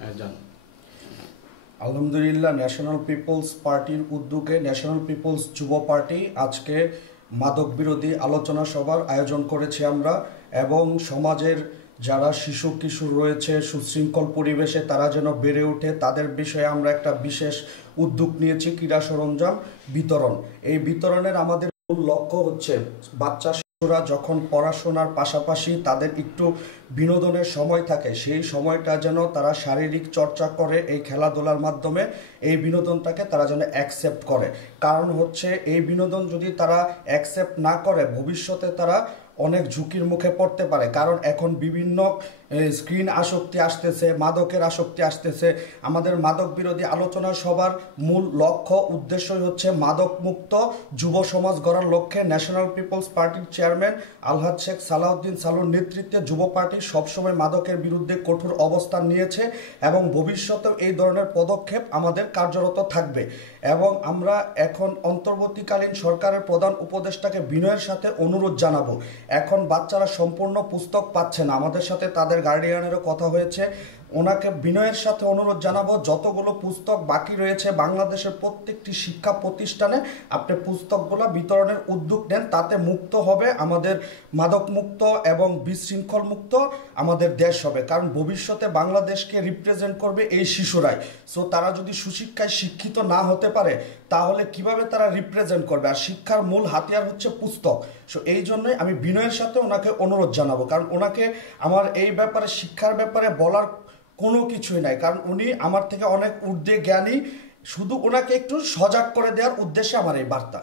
হ্যাঁ যান। আলহামদুলিল্লাহ, ন্যাশনাল পিপলস পার্টির উদ্যোগে ন্যাশনাল পিপলস যুব পার্টি আজকে মাদক বিরোধী আলোচনা সভার আয়োজন করেছি আমরা, এবং সমাজের যারা শিশু কিশোর রয়েছে সুশৃঙ্খল পরিবেশে তারা যেন বেড়ে ওঠে তাদের বিষয়ে আমরা একটা বিশেষ উদ্যোগ নিয়েছি, ক্রীড়া সরঞ্জাম বিতরণ। এই বিতরণের আমাদের মূল লক্ষ্য হচ্ছে বাচ্চা শিশুরা যখন পড়াশোনার পাশাপাশি তাদের একটু বিনোদনের সময় থাকে, সেই সময়টা যেন তারা শারীরিক চর্চা করে এই খেলাধুলার মাধ্যমে, এই বিনোদনটাকে তারা যেন অ্যাকসেপ্ট করে। কারণ হচ্ছে এই বিনোদন যদি তারা অ্যাকসেপ্ট না করে ভবিষ্যতে তারা অনেক ঝুঁকির মুখে পড়তে পারে। কারণ এখন বিভিন্ন স্ক্রিন আসক্তি আসতেছে, মাদকের আসক্তি আসতেছে। আমাদের মাদক বিরোধী আলোচনা সভার মূল লক্ষ্য উদ্দেশ্যই হচ্ছে মাদক মুক্ত যুব সমাজ গড়ার লক্ষ্যে ন্যাশনাল পিপলস পার্টির চেয়ারম্যান আলহাজ শেখ সালাউদ্দিন সালুর নেতৃত্বে যুব পার্টি সবসময় মাদকের বিরুদ্ধে কঠোর অবস্থান নিয়েছে এবং ভবিষ্যতেও এই ধরনের পদক্ষেপ আমাদের কার্যরত থাকবে। এবং আমরা এখন অন্তর্বর্তীকালীন সরকারের প্রধান উপদেষ্টাকে বিনয়ের সাথে অনুরোধ জানাবো, এখন বাচ্চারা সম্পূর্ণ পুস্তক পাচ্ছে না, আমাদের সাথে তাদের গার্ডিয়ানেরও কথা হয়েছে, ওনাকে বিনয়ের সাথে অনুরোধ জানাবো যতগুলো পুস্তক বাকি রয়েছে বাংলাদেশের প্রত্যেকটি শিক্ষা প্রতিষ্ঠানে আপনি পুস্তকগুলো বিতরণের উদ্যোগ নেন, তাতে মুক্ত হবে আমাদের মাদক মুক্ত এবং বিশৃঙ্খল মুক্ত আমাদের দেশ হবে। কারণ ভবিষ্যতে বাংলাদেশকে রিপ্রেজেন্ট করবে এই শিশুরাই। সো তারা যদি সুশিক্ষায় শিক্ষিত না হতে পারে তাহলে কিভাবে তারা রিপ্রেজেন্ট করবে? আর শিক্ষার মূল হাতিয়ার হচ্ছে পুস্তক। সো এই জন্যই আমি বিনয়ের সাথে ওনাকে অনুরোধ জানাবো, কারণ ওনাকে আমার এই ব্যাপারে শিক্ষার ব্যাপারে বলার কোনো কিছুই নাই, কারণ উনি আমার থেকে অনেক ঊর্ধ্বে জ্ঞানী। শুধু ওনাকে একটু সজাগ করে দেওয়ার উদ্দেশ্যে আমার এই বার্তা।